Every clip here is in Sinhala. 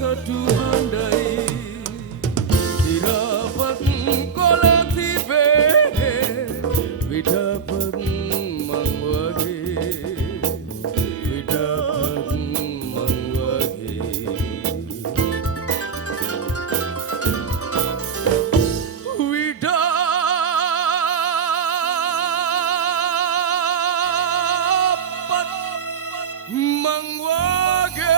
tatu handai dirapat kola tibe vidapat mangwage vidapat mangwage vidapat mangwage.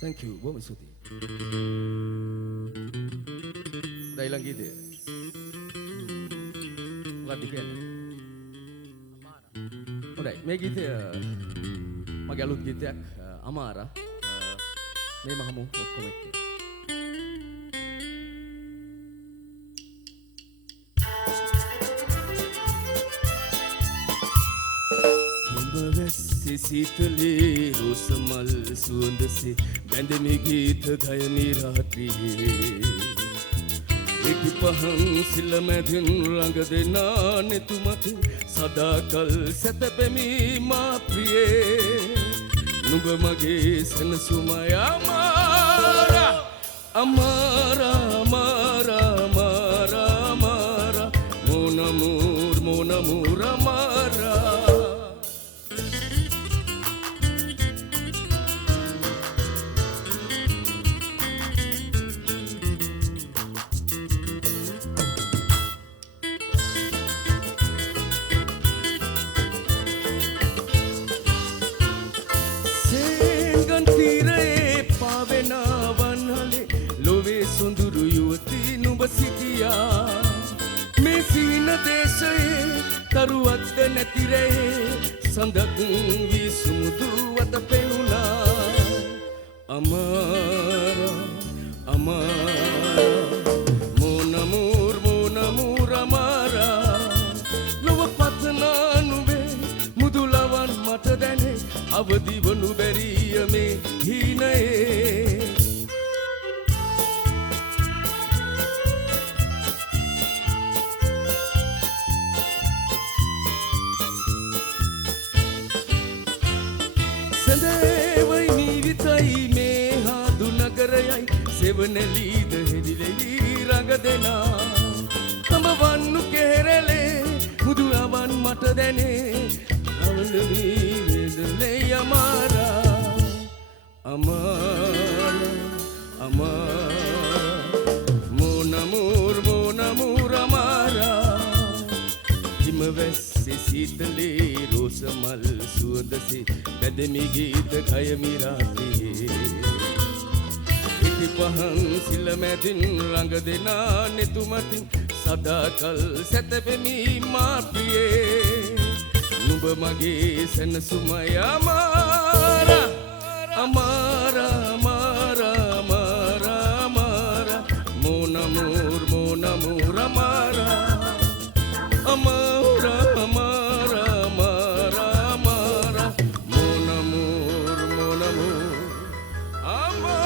Thank you. Bom Suti. Dah hilang gitu ya? Bukan dikira. Alright, මේ ගීතය මගේ අලුත් ගීතයක් අමාරා. මේ මහමු ඔක්කොම එක්ක. සීතලේ රෝසමල් සුවඳසේ බැඳෙමි ගීත ගයමි රාත්‍රියේ එකි පහන් සිල මැදින් රඟ දෙනා නෙතුමතින් සදාකල් සැතපෙමි මා ප්‍රියේ නුඹ මගේ සනසුමයි අමාරා අමාරා අමාරා අමාරා අමාරා mon amour අමාරා. සොඳුරු යුවතී නුඹ සිටියා මේ සීන දේශයේ තරුවත්ද නැතිරේ සඳක් වී සුමුදු වත පෙනුණා අමාරා අමාරා mon amour අමාරා ලොව පතනා නුඹේ මුදුලවන් මට දැනේ අවදි වනු බැරිය මේ හීනයේ සඳේවයි නීවිතයි මේ හාදු නගරයයි සෙවනැලීද හෙදිලෙවි රඟ දෙනා තම වන්නු කෙරෙලේ මුදු අවන් මට දැනේ අවලවී වෙදලේ අමාරා අමාරා අමාරා mon amour අමාරා හිමවැස්සේ සීතලේ රෝසමල් සුවඳසේ බැඳෙමි ගීත ගයමි රාත්‍රියේ ඉති පහන් සිල මැදින් රඟ දෙනා නෙතුමතින් සදාකල් සැතපෙමි මා ප්‍රියේ නුඹ මගේ සැනසුමයි අමාරා අමාරා අමාරා අමාරා අමාරා mon amour අමාරා අමාරා අමාරා අමාරා අමාරා mon amour අමාරා.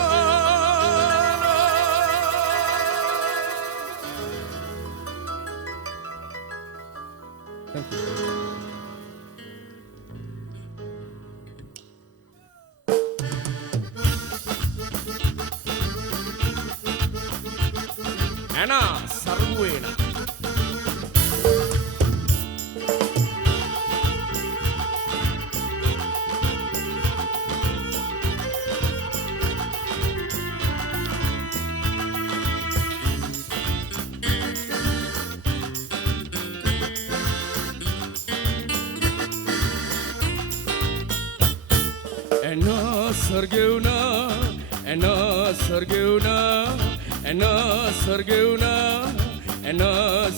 Thank you. Anna Sarvuena.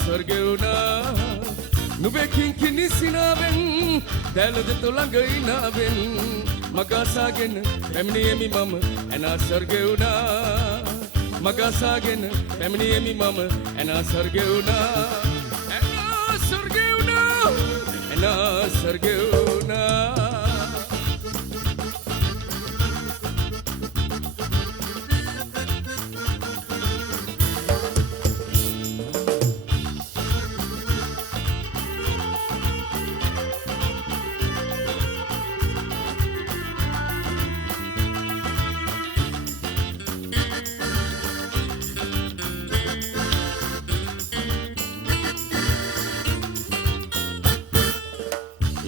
Sargeuna Nube kinkini sinaven Dalade to ළඟ ඉනාවෙන් මගාසාගෙන පැමිණියෙමි මම ඇනා සර්ගෙවුණා මගාසාගෙන පැමිණියෙමි මම ඇනා සර්ගෙවුණා ඇනා සර්ගෙවුණා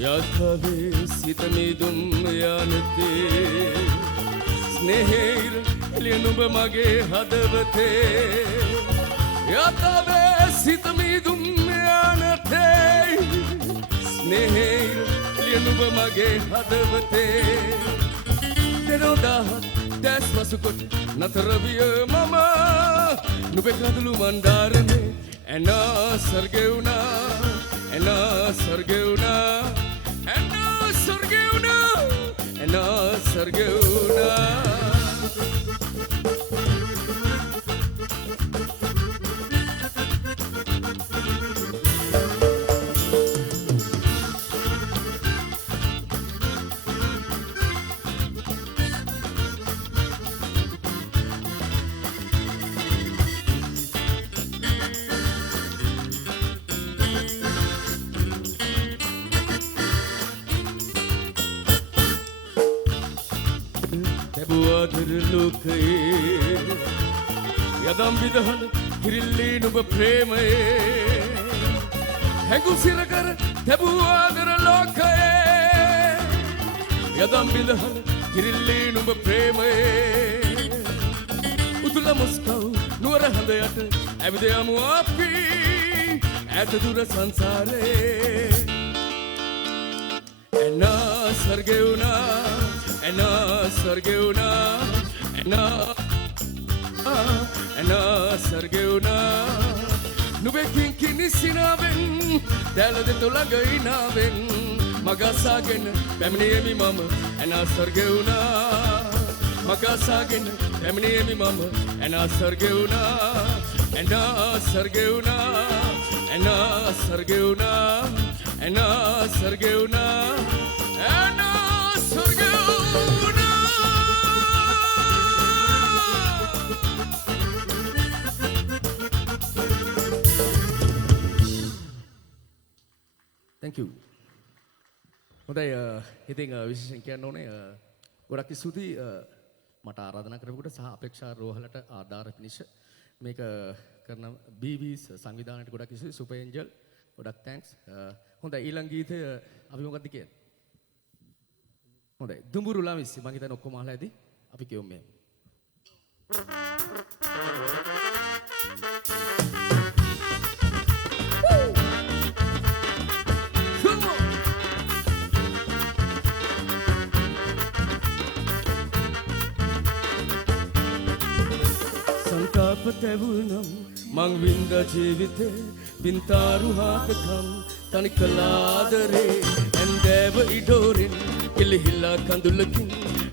යථවේ සිත මිදුම් යනතේ ස්නේහීර එළියනුඹ මගේ හදවතේ යථවේ සිත මිදුම් යනතේ ස්නේහීර එළියනුඹ මගේ හදවතේ දෙනෝදාහත් දැස් වසුකොට නතර විය මම නුඹේ කඳුළු මන්දාරනේ ඇනා සර්ගෙවුනා ඇනා සර්ගෙවුනා ඇනා සර්ගෙවුනා ඇනා සර්ගෙවුනා ලෝකයේ යදම් විදහන කිරිල්ලී නුඹ ප්‍රේමයේ හැඟු සිරකර තැබූ ආදර ලෝකයේ යදම් විදහන කිරිල්ලී නුඹ ප්‍රේමයේ උතුල මොස්කව් නුවර හඳ යට ඇවිද යමු අපි ඈත දුර සංසාරේ ඇනා සර්ගෙවුනා ඇනා සර්ගෙවුනා ඇනා සර්ගෙවුනා නුඹේ කිංකිණි සිනාවෙන් දැල දෙතු ළඟ ඉනාවෙන් මගසාගෙන පැමිණියෙමි මම ඇනා සර්ගෙවුනා මගසාගෙන පැමිණියෙමි මම Anna සර්ගෙවුනා Anna සර්ගෙවුනා Anna සර්ගෙවුනා Anna සර්ගෙවුනා Anna සර්ගෙවුනා Thank you. හොඳයි ඉතින් විශේෂයෙන් කියන්න ඕනේ ගොඩක් ස්තුතියි මට ආරාධනා කරපුවට සහ අපේක්ෂා රෝහලට ආධාර පිණිස මේක කරන BB's සංවිධානයට ගොඩක් ස්තුතියි සුපර් ඒන්ජල් ගොඩක් thanks. හොඳයි ඊළඟ ගීතය අපි මොකක්ද කියන්නේ? හොඳයි දුඹුරු ළමිස්සි මම හිතන්නේ ඔක්කොම අහලා ඇති අපි කියමු මෙහෙම. තැවුනම් මං වින්ද ජීවිතේ පින්තාරු හාතකම් තනි කලාදරේ ඇන්දෑව ඉඩෝරෙන් කිලිහිලා කඳුලකින්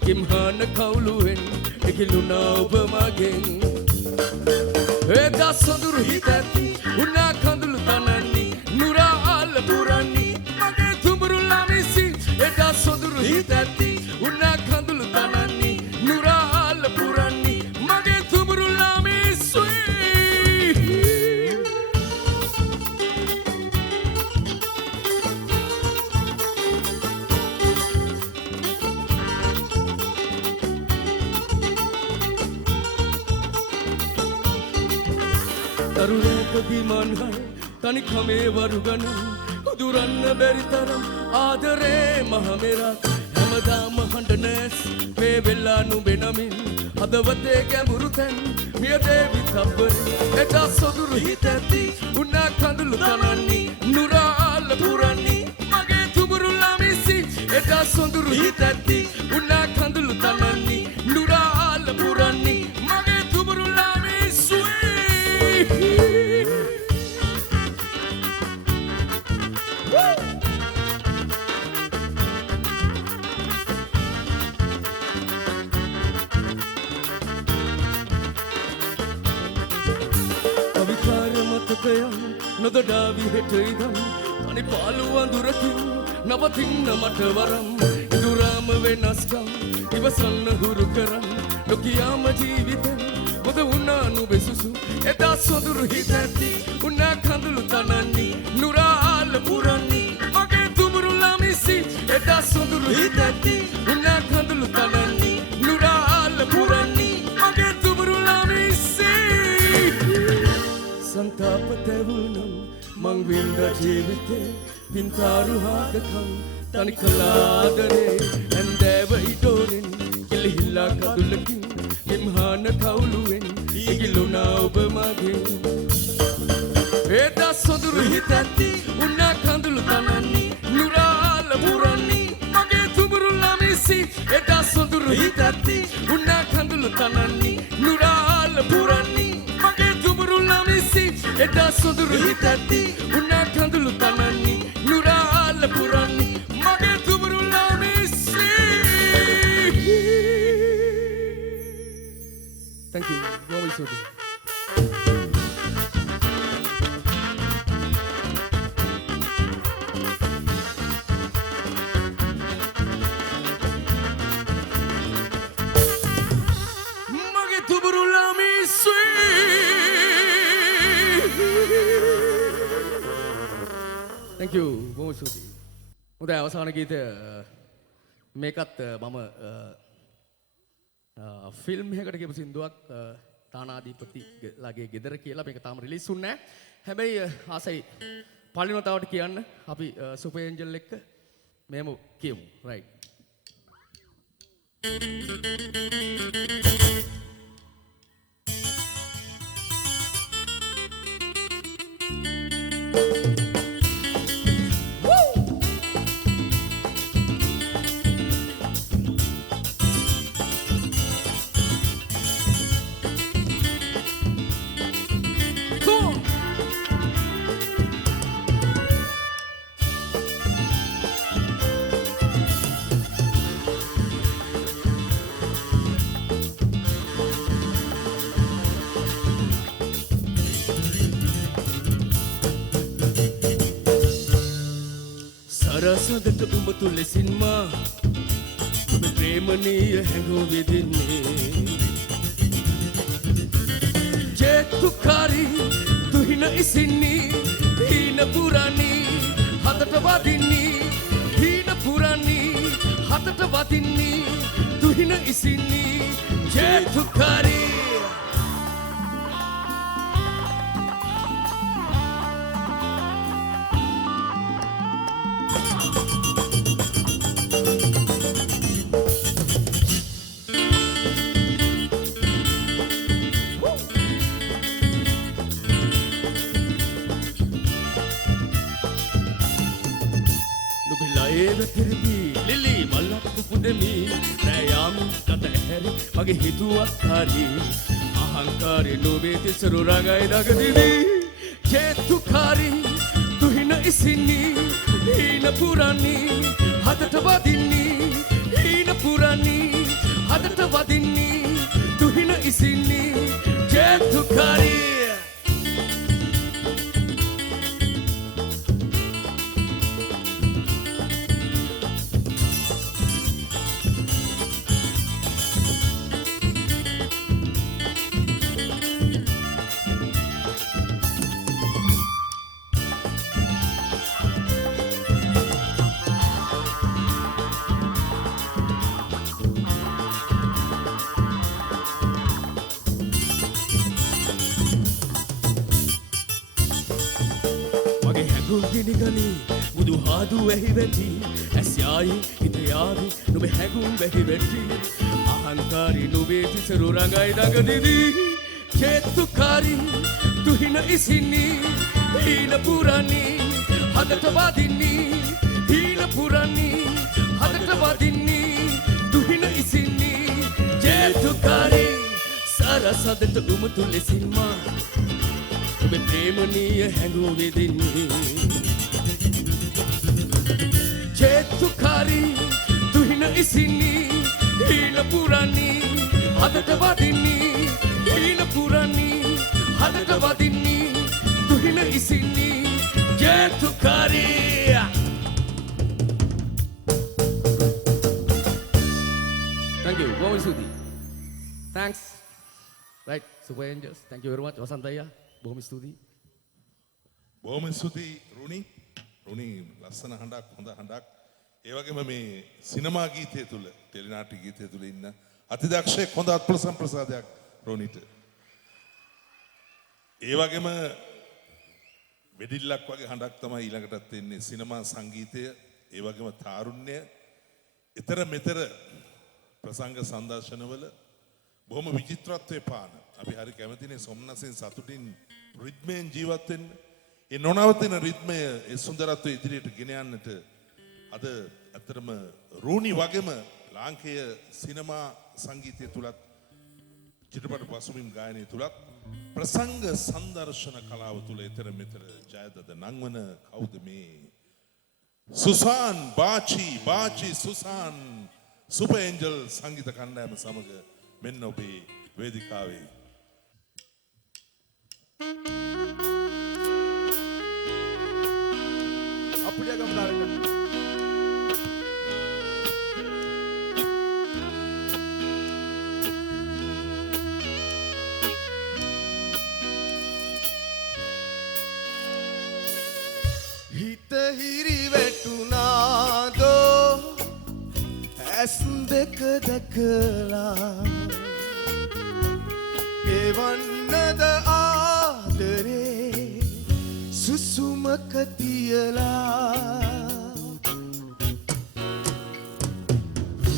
කිම්හාන කවුලුවෙන් එකිලුණා ඔබ මගෙන් එදා සොඳුරු හිත ඇති උනා කඳුළු තනන්නේ නුරා ආල පුරන්නේ මගේ තුඹුරු ළමිසි එදා සොඳුරු හිත ඇති උනා කඳුළු තනන්නේ නුරා ආල පුරන්නේ මගේ තුඹුරු තරුණයක විමන්හය තනිකමේ වරුගන උදුරන්න බැරි තරම් ආදරේ මහමෙරක් හැමදාම හඬ නැස් මේ වෙලා නුඹේ නමින් හදවතේ ගැඹුරු තැන් මිය දේවි තබ්බරේ එදා සොදුරු හිත ඇති උනා කඳුළු තනන්නේ නුරා ආල පුරන්නේ මගේ තුඹුරු ළමිසි එදා සොදුරු හිත ඇති උනා කඳුළු තනන්නේ නුරා ආල පුරන්නේ මගේ තුඹුරු ළමිසි මතකයන් නොදඩා විහෙට ඉදන් තනි පාළු අඳුරකින් නවතින්න මට වරම් ඉදුරාම වෙනස්කම් ඉවසන්න හුරු කරන් නොකියාම ජීවිතෙන් මොද වුණා නුඹේ සුසු එදා සොඳුරු හිත ඇති උනා කඳුළු තනන්නේ නුරා ආල පුරන්නේ මගේ තුඹුරු ළමිසි එදා සොඳුරු හිත ඇති උනා කඳුළු තනන්නේ නුරා ආල පුරන්නේ මගේ තුඹුරු ළමිසි संताप तेवुनम मंग विंद जीविते पिंतारु हादकम තනි කලාදරේ ඇන්දෑව ඉඩෝරෙන් කිලිහිල්ලා කඳුලකින් හිම්හාන කවුලුවෙන් ඉගිලුණා ඔබ මගෙන් එදා සොඳුරු හිතැත්ති උන්නා කඳුළු තනන්නේ නුරාල පුරන්නේ මගේ තුඹුරු ළමිසි එදා සොඳුරු හිතැත්ති උන්නා කඳුළු තනන්නේ නුරාල පුරන්නේ මගේ තුඹුරු ළමිසි එදා සොඳුරු හිතැත්ති උන්නා කඳුළු තනන්නේ නුරාල පුරන්නේ මගේ තුඹුරු ළමිසි. Thank you. Very sorry. Thank you. බොහොම ස්තුතියි. හොඳයි අවසාන ගීතය මේකත් මම ෆිල්ම් එකකට කියපු සින්දුවක් තානාධිපතිලාගේ ගෙදර කියලා මේක තාම රිලීස් වුණේ නැහැ. හැබැයි ආසයි පළවෙනි වතාවට කියන්න අපි සුපර් ඒන්ජල් එක්ක මෙහෙම කියමු. right. රසදට උඹතු ලෙසින් මා ඔබ ප්‍රේමනීය හැඟුම් විදින්නේ ජේතුකාරී තුහින ඉසින්නේ හීන පුරන්නේ හදට වදින්නේ හීන පුරන්නේ හදට වදින්නේ තුහින ඉසින්නේ ජේතුකාරී මගේ හිතුවක් හරි අහංකාරේ නොවේ තිසරු රඟයි දගදිවි චේතුකාරී තුහින ඉසින්නේ හීන පුරන්නේ හදට වදින්නේ හීන පුරන්නේ හදට වදින්නේ තුහින ඉසින්නේ චේතුකාරී. ගිනිගනි බුදු හාදු ඇහි වැටි ඇස් යායි හිත යාවි නුඹ හැඟුම් වැහි වැටි අහංකාරී නුඹේ තිසරු රඟයි දඟදිවි චේතුකාරී තුහින ඉසින්නේ හීන පුරන්නේ හදට වදින්නේ හීන පුරන්නේ හදට වදින්නේ තුහින ඉසින්නේ චේතුකාරී සරසදට උමතු ලෙසින් මා ඔබ ප්‍රේමනීය හැඟුම් විදින්නේ චේතුකාරී තුහින ඉසින්නේ හීන පුරන්නේ හදට වදින්නේ හීන පුරන්නේ හදට වදින්නේ තුහින ඉසින්නේ චේතුකාරී. Thank you. බොහොම ස්තුතියි. Thanks. Right. Super Angels. Thank you very much. වසන්ත අයියා. බොහොම ස්තුතියි. බොහොම ස්තුතියි රුණි. රුණි ලස්සන හඬක් හොඳ හඬක්. ඒ වගේම මේ සිනමා ගීතය තුල ටෙලි නාට්‍ය ගීතය තුල ඉන්න අතිදක්ෂ හොඳ අත්පොළ සම්ප්‍රසාදයක් රුණිට. ඒ වගේම වෙඩිල්ලක් වගේ හඬක් තමයි ඊළඟටත් එන්නේ සිනමා සංගීතය. ඒ වගේම තාරුණ්‍ය ඊතර මෙතර ප්‍රසංග සංදර්ශනවල බොහොම විචිත්‍රත්වයේ පාන අපි හරි කැමතිනේ සොම්නසෙන් සතුටින් රිද්මෙන් ජීවත් වෙන්න. ඒ නොනවතින රිද්මය ඒ සුන්දරත්වය ඉදිරියට ගෙන යන්නට අද ඇත්තටම රූනි වගේම ලාංකේය සිනමා සංගීතය තුලත් චිත්‍රපට පසුබිම් ගායනය තුලත් ප්‍රසංග සංදර්ශන කලාව තුල ඊතර මෙතර ජයදද නංවන කවුද මේ සුසාන් බාචි සුසාන් සුපර් ඒන්ජල් සංගීත කණ්ඩායම සමග මෙන්න ඔබේ වේදිකාවේ அப்படியே கம்தாருங்க හිත හිරි වැටුනාදෝ ඇස් දෙක දැකලා එවන්නද ආදරේ සුසුමක තියලා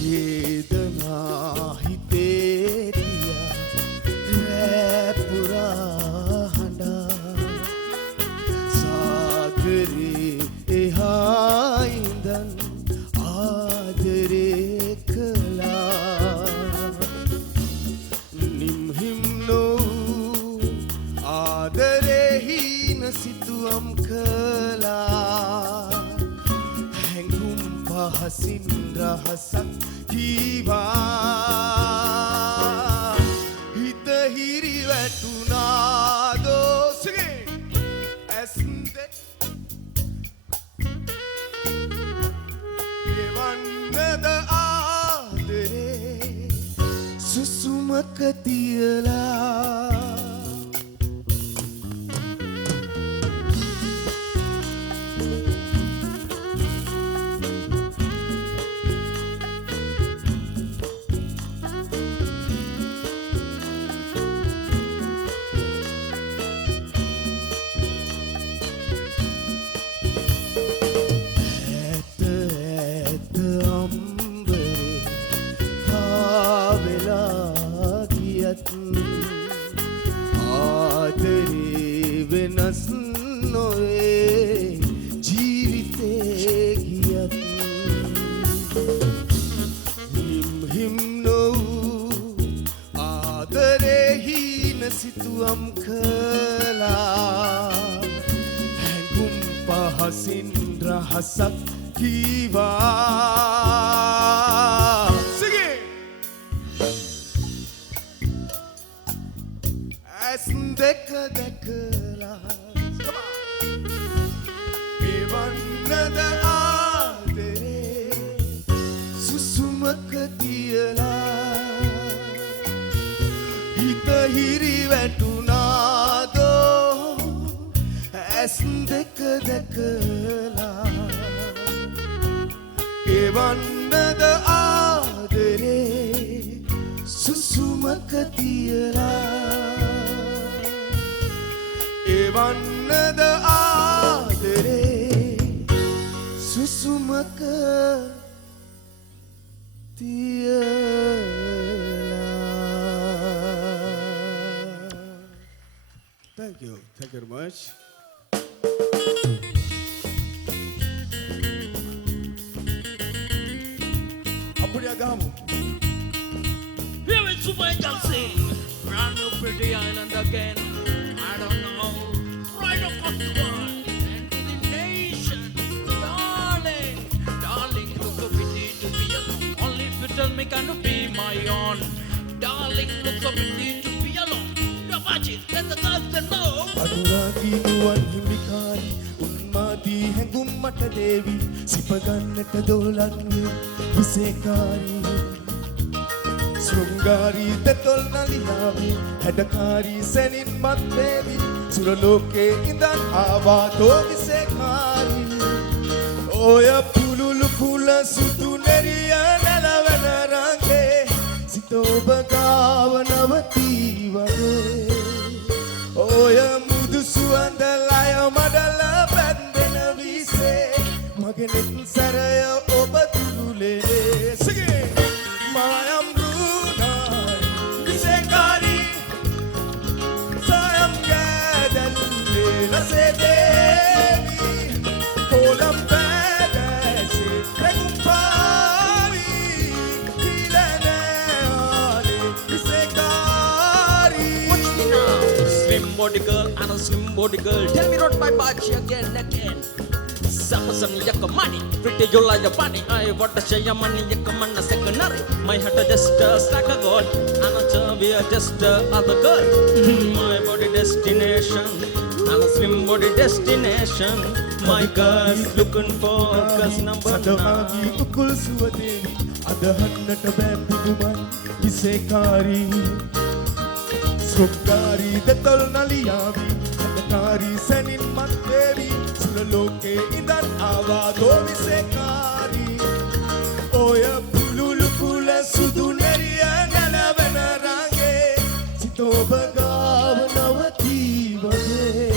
වේදනා හිතේ තියා රැපුරා හඬා සාගරේ එහා ඉඳන් ආදරේ කළා නිම්හිම්නෝ ආදරේ හීන සිතුවම් කළා හැඟුම් පහසින් රහසක් කීවා හිත හිරි වැටුනාදෝ සිගේ ඇස් දෙක එවන්නද ආදරේ සුසුමක තියලා සිතුවම් කළා හැඟුම් පහසින් රහසක් කීවා සිගේ ඇස් දෙක දැකලා එවන්නද ආදරේ සුසුමක තියලා හිත හිරි වැටුනාදෝ ඇස් දෙක දැකලා එවන්නද ආදරේ සුසුමක තියලා එවන්නද ආදරේ සුසුමක Thank you very much. அப்படியே காமு. Here is Super Angel sing, brand new pretty island again. I don't know, right across the world and to the nation, darling, darling, look so pretty to be alone. Only if you tell me can you be my own, darling, look so pretty to be alone. Watch it, let the girls know. අනුරාගී නුවන් හිමිකාරි උන්මාදී හැඟුම් මට දේවි සිපගන්නට දෝලන්නේ විසේකාරී සෘංගාරී දෙතොල් නලියාවි හැඩකාරී සැනින් මත් වේවි සුරලෝකේ ඉඳන් ආවාතෝ විසේකාරී ඔය පුලුලු කුල සුදු නෙරිය නැලවන රංගේ සිත ඔබ ගාව නවතී වගේ ඔය මුදු සුවඳ ලය මඩල බැන්දෙන විසේ මගේ නෙත් සැරය body girl and a slim body girl. Tell me not my body again and again. Samson Yakamani, pretty you like a bunny. I want to share your money, Yakamana secondary. My heart is just like a god, and we are just other girl. My body destination, and a slim body destination. My girl's looking for cause number 9. ukul suwadeni adahannata bෑ පුදුමයි විසේකාරී සුක්කාරී දෙතොල් නලියාවි අදකාරී සැනින් මත් වේවි සුර ලෝකේ ඉඳන් ආවාදෝ විසේකාරී ඔය පුලුලු කුල සුදු නෙරිය නැලවෙන රංගේ සිතෝබ ගාව නවතී වගේ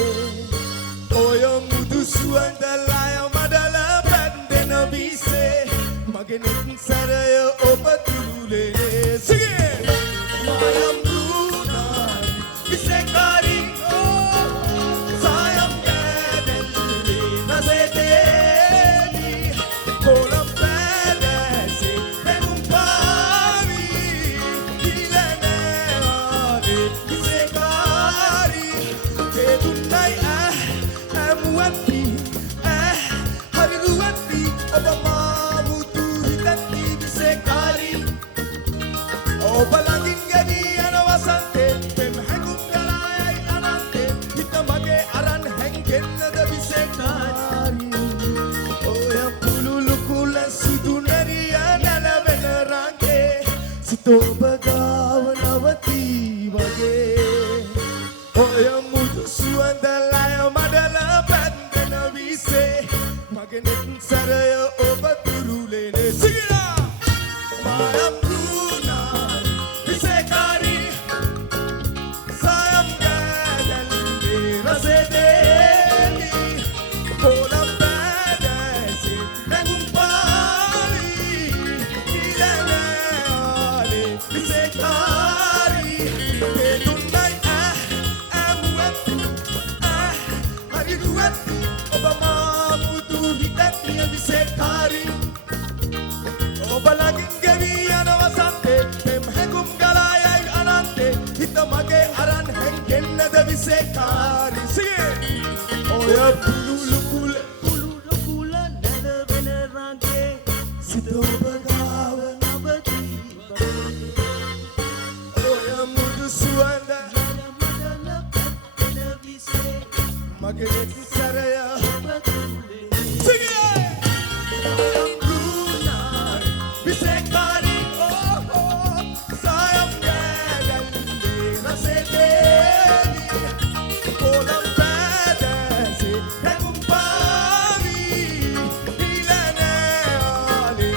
ඔය මුදු සුවඳ ලය මඩල පැන්දෙන විසේ මගේ නෙත් සැරය ඔබ තුලේ සිගේ මායම් දුනායි විසේකාරී සායම් ගැදෙල්ලි නසෙතේනි කොලම් පැලැසි දෙනුම් පාවි ඉලනේ ආනේ විසේකාරී දෙදුන්නයි ඇමුවත්ති හරිදුවත්ති ඔබ මාමුතු හිතත්ති විසේකාරී ඔබ ළඟින් ගෙවී යන වසන්තේ පෙම් හැඟුම් ගලායයි අනන්තේ හිත මගේ අරන් හැංගෙන්නද විසේකාරී ඔය පුලුලු කුල සුදු නෙරිය නැලවෙන රංගේ සිත ඔබ ගාව නවතී වගේ ඔය මුදු සුවඳ ලය මඩල පැන්දෙන විසේ මගේ නෙත් සැරය ඔබ තුරුලේනේ සිගිලා මායම් දුනායි විසේකාරී සායම් ගැදෙල්ලි රසෙදේනි කොලම් පැදැසි නැගුම් පාවි ඉලනේ ආනේ විසේකාරී දෙදුන්නයි ඇමුවත්ති හරිදුවත්ති ඔබ මාමුතු හිතත්ති විසේකාරී ඔබ ළඟින් ගෙවී යන වසන්තේ පෙම් හැඟුම් ගලායයි අනන්තේ හිත මගේ අරන් හැංගෙන්නද විසේකාරී සිගේ ඔය පුලුලු කුල නැලවෙන රංගේ සිත ඔබ ගාව නවතී ඔය මුදු සුවඳ මගේ නෙත් සැරය සිගේ විසේකාරී සායම් ගැදෙල්ලි රසෙදේනි කොලම් පැදැසි නැගුම් පාවි ඉලනේ ආනේ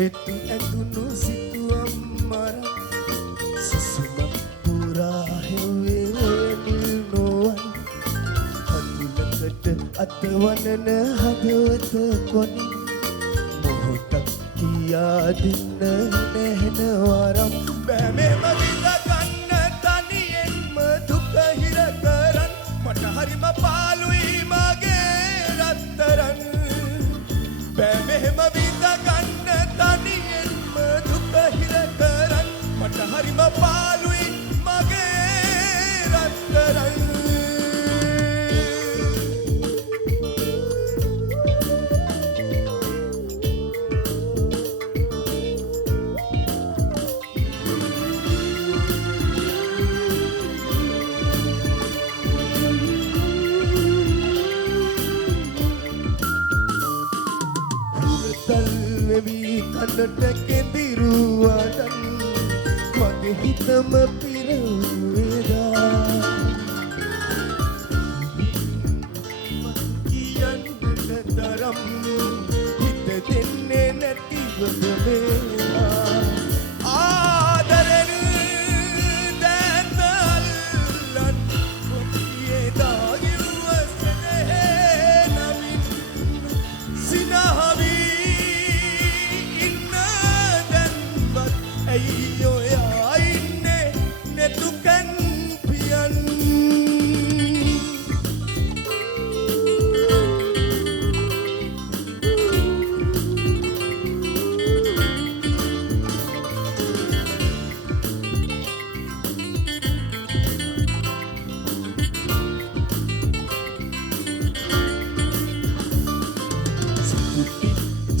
Netu ඇඳුණු සිතුවම් මරන් සුසුමක් පුරා හෙව්වේ ඔය නිල් නොවන් හතුලකට අතවනන හදවත කොනි මොහොතක් කියා දෙන්න නැහෙන වරම් බෑ මෙම විඳ ගන්න තනියෙන්ම දුක හිර කරන් මට හරිම පාළුයි මගේ රත්තරන් බෑ මෙහෙම විඳ ගන්න තනියෙන්ම දුක හිර කරන් මට හරිම පාළුයි මගේ රත්තරන් කනට කෙඳිරුවටන්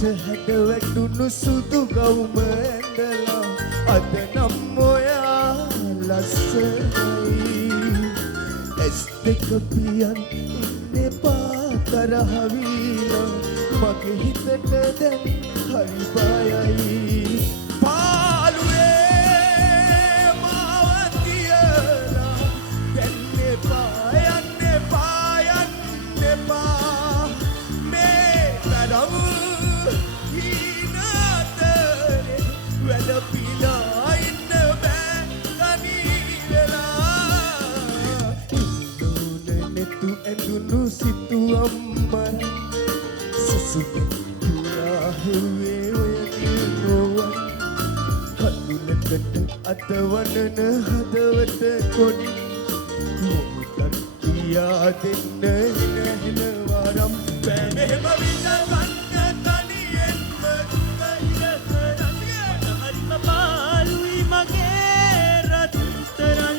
පිට හැඩ වැටුණු සුදු ගවුම ඇඳලා අද නම් ඔයා ලස්සනයි ඇස් දෙක පියන් ඉන්නේ පාතරහවිලා මගේ හිතට දැන් හරි බයයි පාළුවේ මාව තියලා දැන් එපා යන්න එපා මේ තරම් හිනාතරේ වැළපිලා ඉන්න බෑ තනි වෙලා ඉන්නුනේ නෙතු ඇඳුණු සිතුවම් මර සුසුපුරා හුවේ ඔය නිල්නෝවන් කඳුලකට අතවනන හදවත කොනි මොකක්ද කියා දෙන්න නැහෙන වරම් බෑ මෙහෙම විඳ ගන්න තනියෙන්ම දුක ඉරතරන්නේ හරිම පාළුයි මගේ රත්තරන්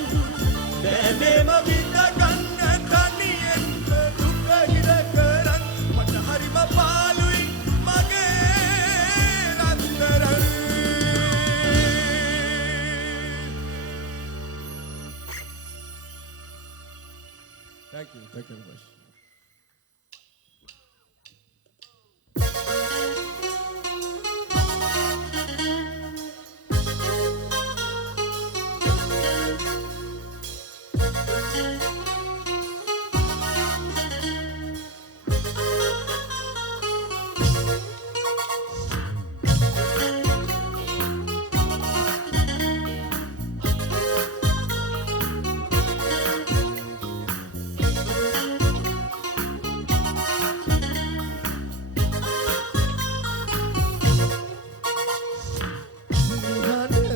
බෑ මෙහෙම විඳ ගන්න තනියෙන්ම දුක ඉරතරන් මට හරිම පාළුයි මගේ රත්තරන් Thank you very much.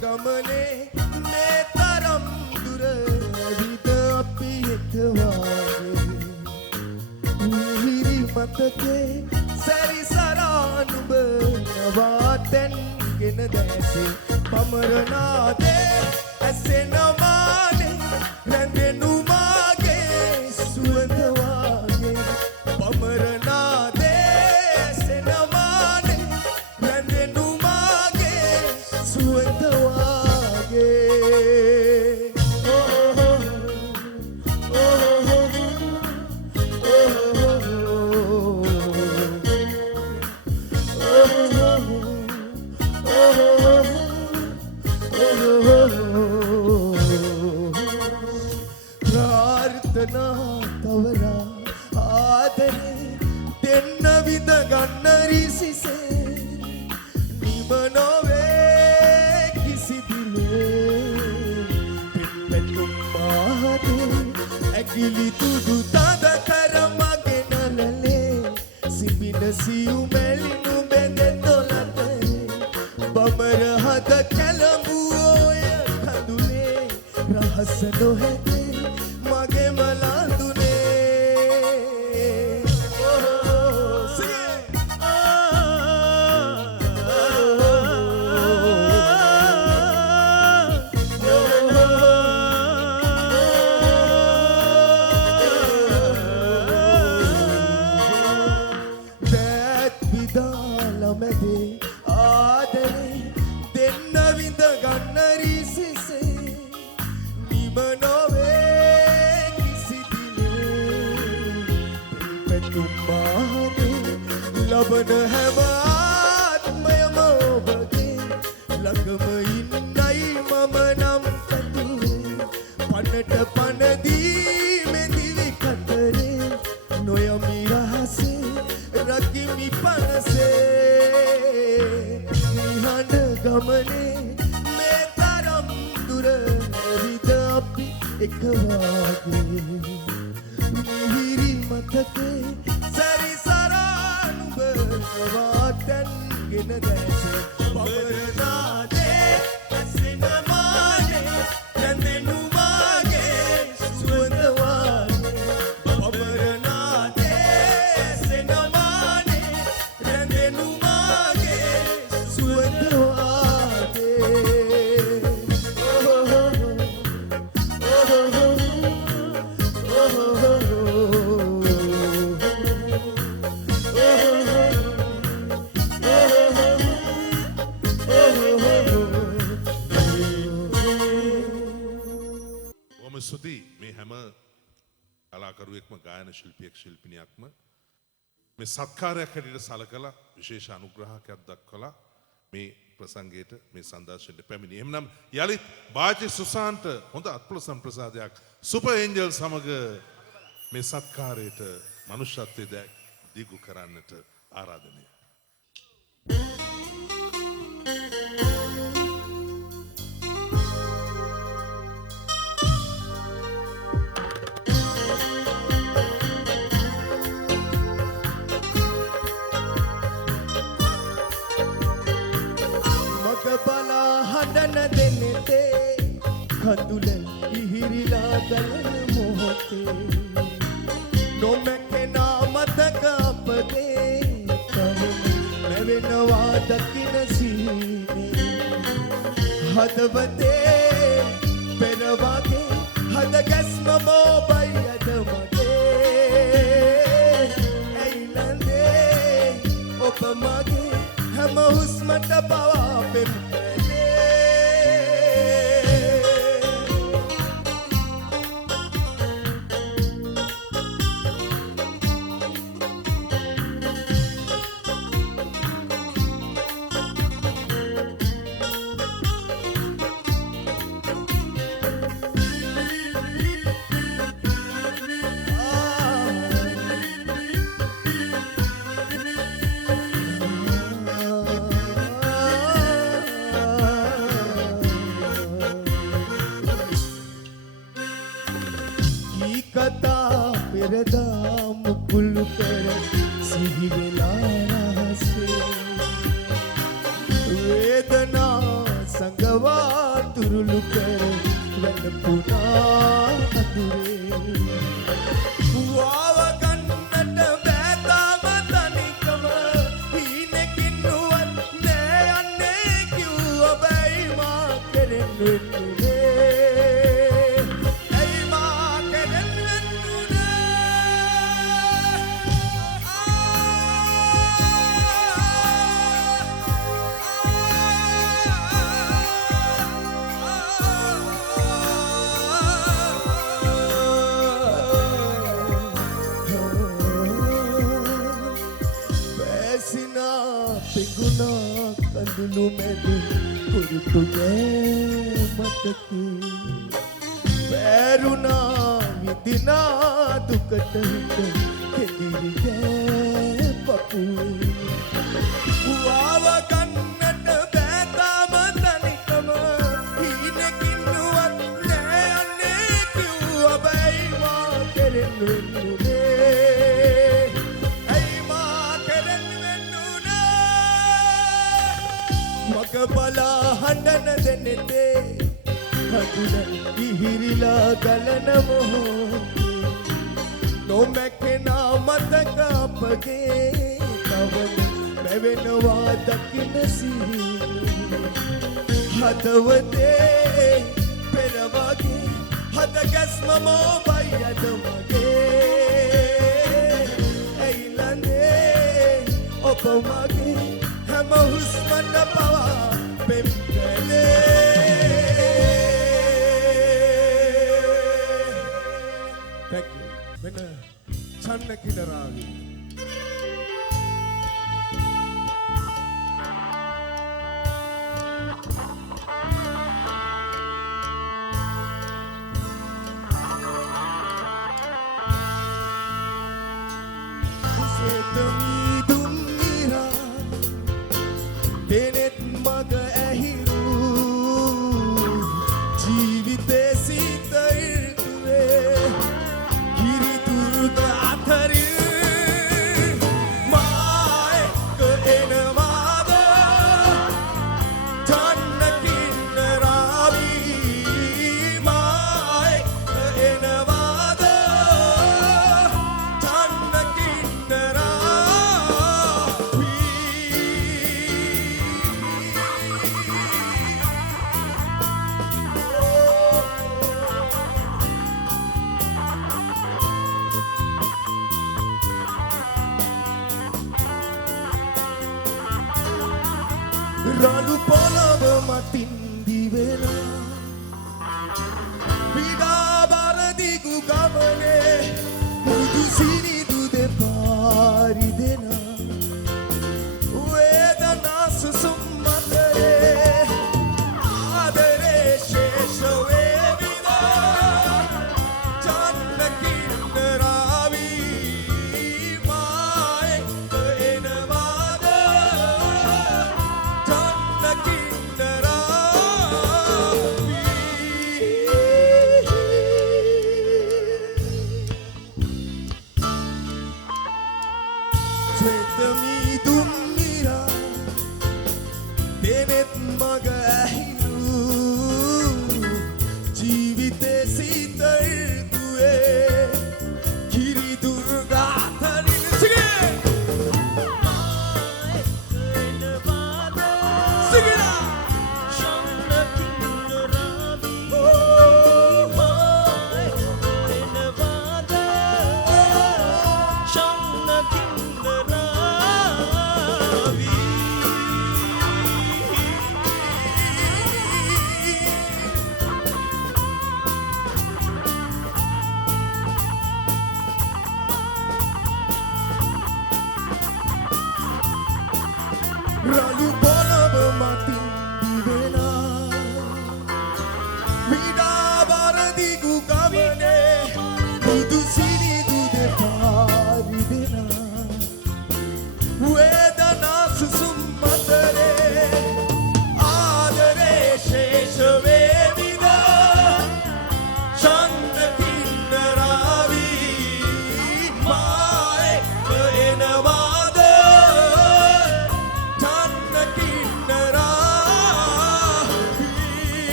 ගමනේ මේ තරම් දුර ඇවිද අපි එක්වාගේ මිහිරි මතකේ සැරිසරා නුඹ නවාතැන්ගෙන දැසේ පමරනාදේ ඇසෙන මානේ රැඳෙනු මාගේ සුවඳ වාගේ පමරනාදේ ඇසෙන මානේ රැඳෙනු මාගේ සුවඳ ප්‍රාර්ථනා තවරා ආදරේ දෙන්න විඳ ගන්න රිසිසේ නිම නොවේ කිසි දිලේ පින්පැතුම් මාහතේ ඇගිලි තුඩු තද කර මගේ නලලේ සිඹින සියුමැලි නුඹෙන්ද තොලතේ බමර හද කැළඹුවෝ ඔය කඳුලේ රහස නොහැකේ මගේ මලඳුනේ දැත් විදාලා මැදේ ආදරේ දෙන්න විඳ ගන්න රිසිසේ නිම නොවේ කිසි දිලේ පින්පැතුම් මාහතේ ලබන හැම ආත්මයම ඔබගේ ළඟම ඉන්නයි මම නම් කතුවේ පනට පනදී මෙදිවි කතරේ නොයමි රහසේ රකිමි පනසේ නිහඬ ගමනේ මේ තරම් දුර ඇවිද අපි එක්වාගේ මිහිරි මතකේ සැරිසරා නුඹ නවාතැන්ගෙන දැසේ පවරනාදේ ඇසෙන මානේ රැඳෙනු මාගේ සුවඳ වාගේ පවරනාදේ ඇසෙන මානේ රැඳෙනු මාගේ සුවඳ වාගේ මේ හැම කලාකරුවෙක්ම ගායන ශිල්පියෙක් ශිල්පිනියක්ම මේ සත්කාරයක් හැටියට සලකලා විශේෂ අනුග්‍රහයක් දක්වලා මේ ප්‍රසංගයට මේ සංදර්ශනයට පැමිණි. එහෙනම් යලිත් බාජි සුසාන්ට හොඳ අත්පොළ සම්ප්‍රසාදයක් සුපර් ඒන්ජල් සමග මේ සත්කාරයට මනුෂ්‍යත්වයේ දිගු කරන්නට ආරාධනය. බලා හඬන දෙනෙතේ කඳුල ඉහිරිලා ගලන මොහොතේ නොමැකෙනා මතක අපගේ කවුම නැවෙනවා දකින සීනේ හදවතේ පෙර වගේ හද ගැස්ම මොබයි අද මගේ ඇයිලන්දේ ඔබ මගේ හැම හුස්මට පවා පෙම් පෙරදා මුකුළු කර සිහි වෙලා රහසේ වේදනා සංගවා තුරුළු කර වැළපුණා අඳුරේ වාව ගන්නට බෑතාම තනිකම හීනකින් නුවන් නෑ යන්නේ කිව්ව බැයි මා කෙරෙන් වෙන්නේ කඳුළු මැද කුරුටුගේ මතකේ වැරුණා විඳිනා දුකට හිත කෙදිරිගේ පපුවේ වාව ගන්නට බෑතාම තනිකම හීනකින් නුවත් නෑ යන්නේ කිව්ව බැයි මා කෙරෙන් වෙන්නුනේ ඇයි මා කෙරෙන් මග බලා හඬන දෙනෙතේ කඳුල ඉහිරිලා ගලන මොහොතේ නොමැකෙනා මතක අපගේ තවම නැවෙනවා දකින සිහිනේ හදවතේ පෙර වගේ හද ගැස්ම මොබයි අද මගේ ඇයිලන්දේ ඔබ මගේ හැම හුස්මට පවා පෙම් කළේ. Thank you. මෙන්න චන්න කිනරාවි. Denet mag ඇහිරු ජීවිතේ සිත ඉර්තුවේ කිරිතුරුද අතරින් මායක එනවාද චන්න කින්නරාවි මායක එනවාද චන්න කින්නරාවි රළු පොළව මතින් දිවෙලා පීඩා බර දිගු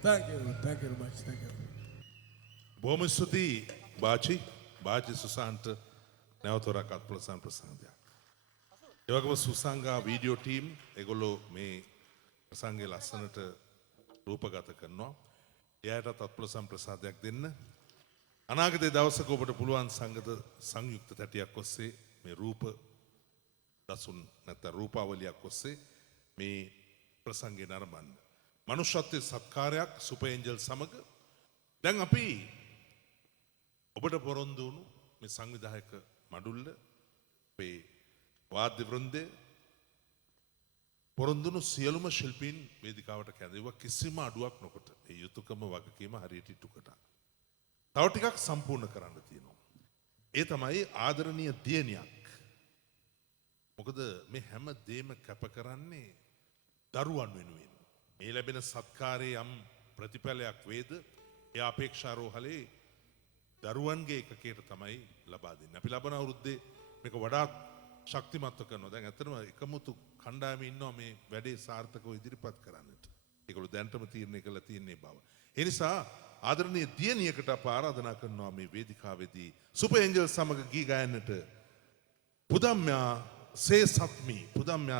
Thank you very much. Thank you. බොහොම ස්තුතියි බාචි සුසාන්ට නැවතොරක් අත්පොලසන් ප්‍රසංගයක්. ඒ වගේම සුසංගා වීඩියෝ ටීම් ඒගොල්ලෝ මේ ප්‍රසංගය ලස්සනට රූපගත කරනවා. එයාටත් අත්පොලසන් ප්‍රසාදයක් දෙන්න. අනාගතයේ දවසක ඔබට පුළුවන් සංයුක්ත තැටියක් ඔස්සේ මේ රූප දසුන් නැත්නම් රූපාවලියක් ඔස්සේ මේ ප්‍රසංගය නරඹන්න. මනුෂ්‍යත්වයේ සත්කාරයක් සුපර් ඒන්ජල් සමග දැන් අපි ඔබට පොරොන්දු වුණු මේ සංවිධායක මඩුල්ල අපේ වාද්‍ය වෘන්දය පොරොන්දු වුණු සියලුම ශිල්පීන් වේදිකාවට කැඳවුවා කිසිම අඩුවක් නොකොට. ඒ යුතුයකම වගකීම හරියට ඉටු කළා. තව ටිකක් සම්පූර්ණ කරන්න තියෙනවා. ඒ තමයි ආදරණීය දියණියක්. මොකද මේ හැම දෙයක්ම කැප කරන්නේ දරුවන් වෙනුවෙන්. මේ ලැබෙන සත්කාරයේ යම් ප්‍රතිඵලයක් වේද ඒ අපේක්ෂා රෝහලේ දරුවන්ගේ එකකයට තමයි ලබා දෙන්නේ. අපි ලබන අවුරුද්දේ මේක වඩාත් ශක්තිමත්ව කරනවා. දැන් ඇත්තටම එකමුතු කණ්ඩායමේ ඉන්නවා මේ වැඩේ සාර්ථකව ඉදිරිපත් කරන්නට. ඒගොල්ලෝ දැන්ටම තීරණය කළා තියෙන්නේ බව. ඒ නිසා ආදරණීය දියණියකට අප ආරාධනා කරනවා මේ වේදිකාවේදී සුපර් ඒන්ජල් සමග ගී ගයන්නට පුදම්යා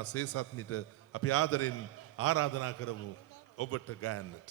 සේසත්මිට අපි ආදරෙන් ආරාධනා කරමු ඔබට ගයන්නට.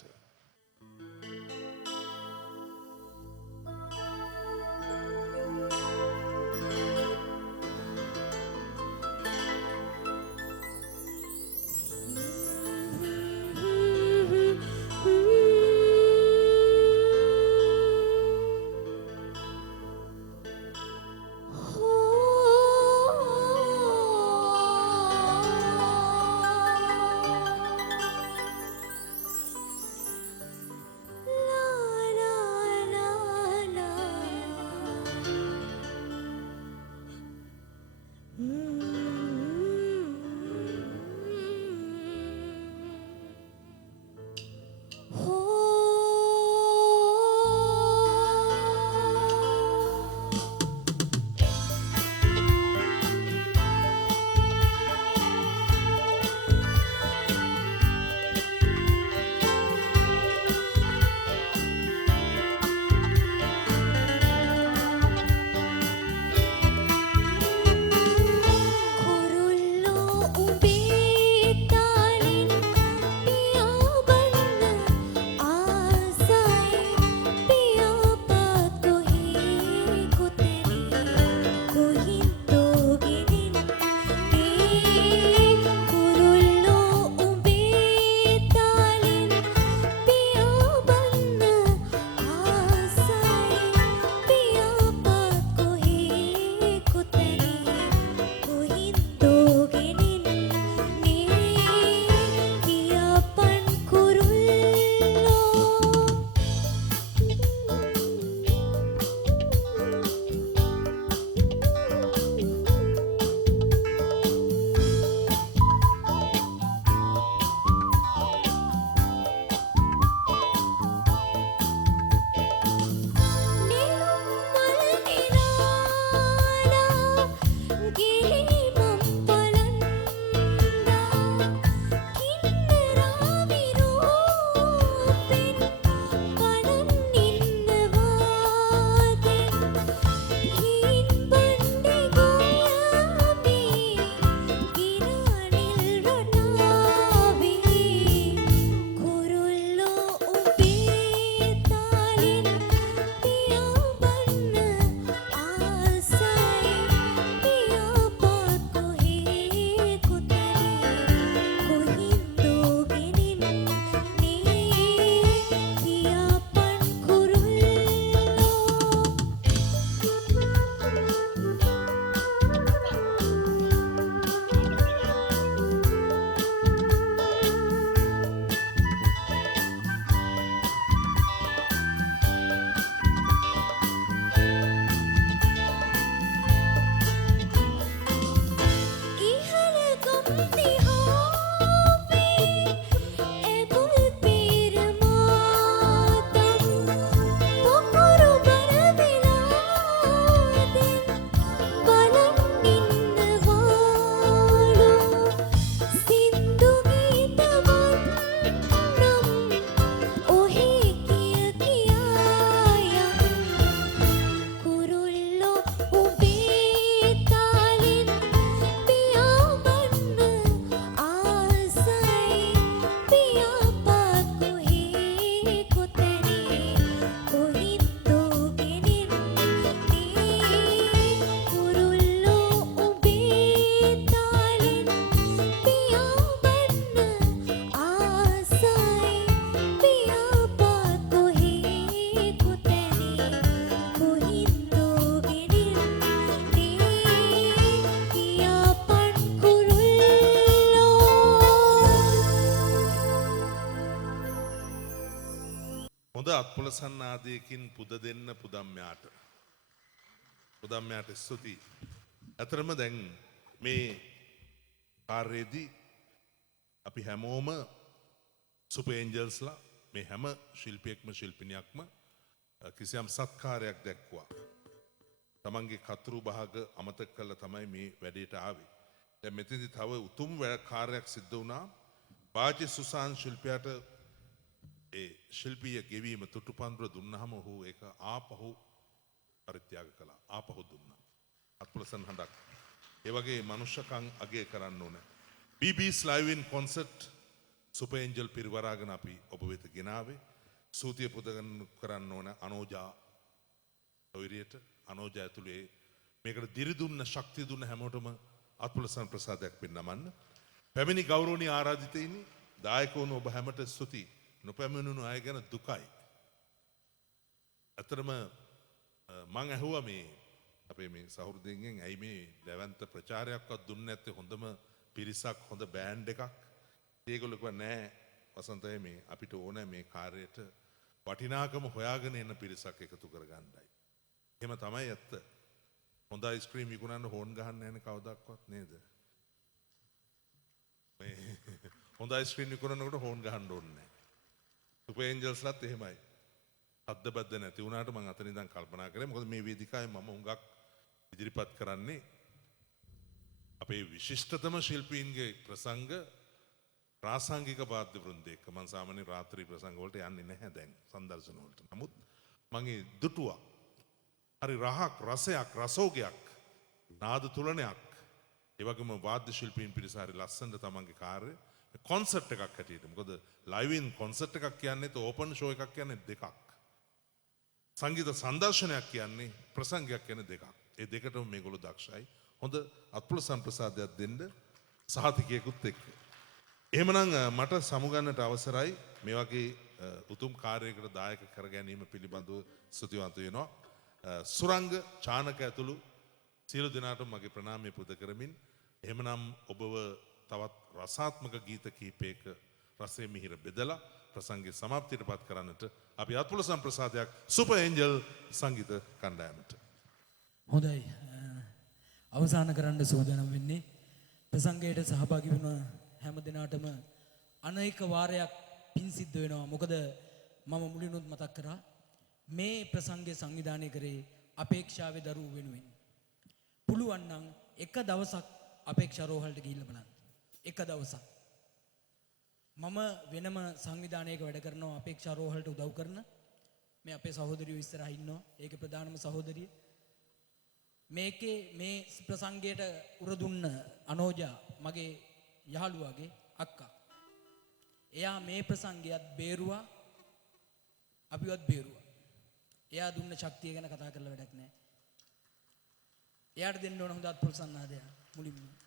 හොඳ අත්පොලසන් ආදියකින් පුද දෙන්න පුදම්මයාට. පුදම්මයාට ස්තුතියි. ඇතරම දැන් මේ කාර්යයේදී අපි හැමෝම සුපර් ඒන්ජල්ස්ලා මේ හැම ශිල්පියෙක්ම ශිල්පිනියක්ම කිසියම් සත්කාරයක් දැක්වුවා. තමන්ගේ කතුරු භාග අමතක කළා තමයි මේ වැඩේට ආවේ. දැන් මෙතනදී තව උතුම් කාර්යයක් සිද්ධ වුණා. වාචි සුසාන් ශිල්පියාට ඒ ශිල්පීය ගෙවීම තුටුපන්දුර දුන්නාම ඔහු ඒක ආපහු පරිත්‍යාග කළා. ආපහු දුන්නා. අත්පොලසන් හඬක්. ඒ වගේ මනුෂ්‍යකම් අගය කරන්න ඕනේ. BB's live in concert super angel පිරිවරාගෙන අපි ඔබ වෙත ගෙනාවේ. සූතිය පුදගන්න කරන්න ඕන අනෝජා ඔයිරියට අනෝජා ඇතුලේ මේකට දිරි දුන්න ශක්තිය දුන්න හැමෝටම අත්පොලසන් ප්‍රසාදයක් පෙන්නමන්න. පැමිණි ගෞරවනීය ආරාධිතයිනි දායකවුණු ඔබ හැමට ස්තුතියි. නොපැමිණුණු අය ගැන දුකයි. ඇත්තටම මං ඇහුවා මේ අපේ මේ සහෘදයන්ගෙන් ඇයි මේ දැවන්ත ප්‍රචාරයක්වත් දුන්නේ නැත්තේ හොඳම පිරිසක් හොඳ බෑන්ඩ් එකක්. ඒගොල්ලෝ කිව්වා නෑ වසන්තය මේ අපිට ඕන මේ කාර්යයට වටිනාකම හොයාගෙන එන පිරිසක් එකතු කරගන්නයි. එහෙම තමයි ඇත්ත. හොඳ අයිස්ක්‍රීම් විකුණන්න හෝන් ගහන්න නැහැ කවදාවත් නේද? මේ හොඳ අයිස්ක්‍රීම් විකුණනකොට හෝන් ගහන්න ඕනේ නැහැ. සුපර් ඒන්ජල්ස්ලාත් එහෙමයි. හද්ද බද්ද නැති වුණාට මම අතන ඉඳන් කල්පනා කරේ මොකද මේ වේදිකාවේ මම හුඟක් ඉදිරිපත් කරන්නේ අපේ විශිෂ්ටතම ශිල්පීන්ගේ ප්‍රසංග ප්‍රාසංගික වාද්‍ය වෘන්දයක. මම සාමාන්‍ය රාත්‍රී ප්‍රසංග වලට යන්නේ නැහැ දැන් සංදර්ශන වලට. නමුත් මගේ දුටුවා හරි රහක් රසයක් රසෝගයක් නාද තුලනයක් ඒ වගේම වාද්‍ය ශිල්පීන් පිරිස හරි ලස්සනට තමන්ගේ කාර්ය කොන්සර්ට් එකක් හැටියට. මොකද ලයිව් ඉන් කොන්සර්ට් එකක් කියන්නේ ඕපන් ෂෝ එකක් කියන්නේ දෙකක්. සංගීත සංදර්ශනයක් කියන්නේ ප්‍රසංගයක් කියන්නේ දෙකක්. ඒ දෙකටම මේගොල්ලෝ දක්ෂයි. හොඳ අත්පොලසන් ප්‍රසාදයක් දෙන්න සහතිකයකුත් එක්ක. එහෙමනම් මට සමුගන්නට අවසරයි මේ වගේ උතුම් කාර්යයකට දායක කර ගැනීම පිළිබඳව ස්තුතිවන්ත වෙනවා. සුරංග චානක ඇතුළු සියලු දෙනාටම මගේ ප්‍රණාමය පුද කරමින් එහෙමනම් ඔබව තවත් රසාත්මක ගීත කීපයක රසය මිහිර බෙදලා ප්‍රසංගයේ සමාප්තියට පත් කරන්නට අපි අත්පොලසන් ප්‍රසාදයක් සුපර් ඒන්ජල් සංගීත කණ්ඩායමට. හොඳයි. අවසන් කරන්න සූදානම් වෙන්නේ ප්‍රසංගයට සහභාගී වුණ හැම දිනාටම අනේක වාරයක් පින් සිද්ධ වෙනවා. මොකද මම මුලිනුත් මතක් කරා මේ ප්‍රසංගය සංවිධානය කරේ අපේක්ෂාවේ දරුවෝ වෙනුවෙන්. පුළුවන් නම් එක දවසක් අපේක්ෂා රෝහලට ගිහිල්ලා බලන්න. එක දවසක්. මම වෙනම සංවිධානයක වැඩ කරනවා අපේක්ෂා රෝහලට උදව් කරන. මේ අපේ සහෝදරියෝ ඉස්සරහා ඉන්නවා. ඒකේ ප්‍රධානම සහෝදරිය. මේකේ මේ ප්‍රසංගයට උර දුන්න අනෝජා මගේ යහළුවාගේ අක්කා. එයා මේ ප්‍රසංගයත් බේරුවා අපිවත් බේරුවා. එයා දුන්න ශක්තිය ගැන කතා කරලා වැඩක් නැහැ. එයාට දෙන්න ඕන හොඳ අත්පොලසන් ආදය මුලින්ම.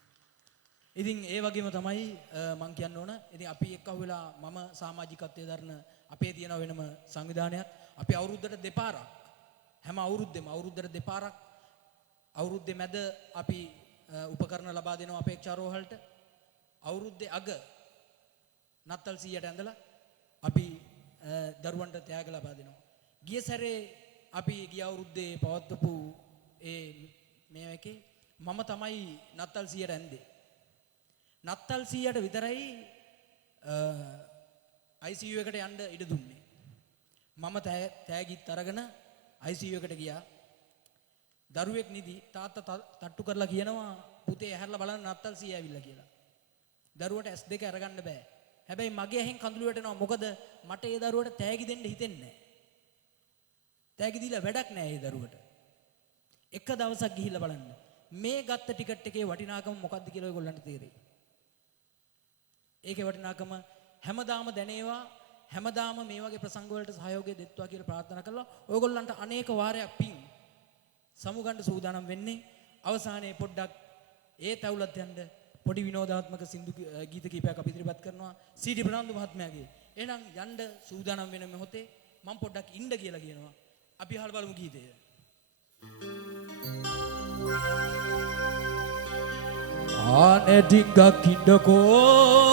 ඉතින් ඒ වගේම තමයි මම කියන්න ඕන. ඉතින් අපි එක්කව වෙලා මම සමාජිකත්වයේ දරන අපේ තියෙන වෙනම සංවිධානයක්. අපි අවුරුද්දට දෙපාරක් හැම අවුරුද්දට දෙපාරක් අවුරුද්දේ මැද අපි උපකරණ ලබා දෙනවා අපේක්ෂා රෝහලට. අවුරුද්දේ අග නත්තල් 100ට ඇඳලා අපි දරුවන්ට ත්‍යාග ලබා දෙනවා. ගිය සැරේ අපි ගිය අවුරුද්දේ පවත්වපු මේ එකේ මම තමයි නත්තල් 100ට ඇඳේ. නත්තල් 100ට විතරයි ICU එකට යන්න ඉඩ දුන්නේ. මම තෑගිත් අරගෙන ICU එකට ගියා. දරුවෙක් නිදි තාත්තා තට්ටු කරලා කියනවා පුතේ ඇහැරලා බලන්න නත්තල් 100 ඇවිල්ලා කියලා. දරුවට S2 අරගන්න බෑ. හැබැයි මගේ ඇහෙන් කඳුළු වැටෙනවා. මොකද මට ඒ දරුවට තෑගි දෙන්න හිතෙන්නේ නැහැ. තෑගි දීලා වැඩක් නැහැ ඒ දරුවට. එක දවසක් ගිහිල්ලා බලන්න. මේ ගත්ත ටිකට් එකේ වටිනාකම මොකක්ද කියලා ඔයගොල්ලන්ට තේරෙයි. ඒකේ වටිනාකම හැමදාම දැනේවා. හැමදාම මේ වගේ ප්‍රසංග වලට සහයෝගය දෙත්වා කියලා ප්‍රාර්ථනා කළා. ඔයගොල්ලන්ට අනේක වාරයක් පිං සමුගන්න සූදානම් වෙන්නේ. අවසානයේ පොඩ්ඩක් ඒ තැවුලත් යන්න පොඩි විනෝදාත්මක සින්දු ගීත කීපයක් අපි ඉදිරිපත් කරනවා සීඩි ප්‍රනාන්දු මහත්මයාගේ. එහෙනම් යන්න සූදානම් වෙන මොහොතේ මම පොඩ්ඩක් ඉන්න කියලා කියනවා. අපි අහලා බලමු ගීතය. ආනේ ටිකක් ඉන්නකෝ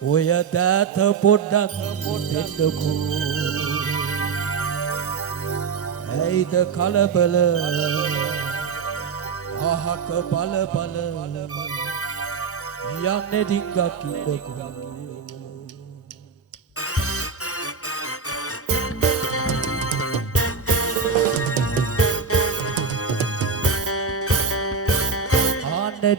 ඔය දෑත පොඩ්ඩක් දෙන්නකෝ ඇයිද කලබල අහක බල බල යන්නේ ඩිංගක් ඉන්නකෝ ආන්නේ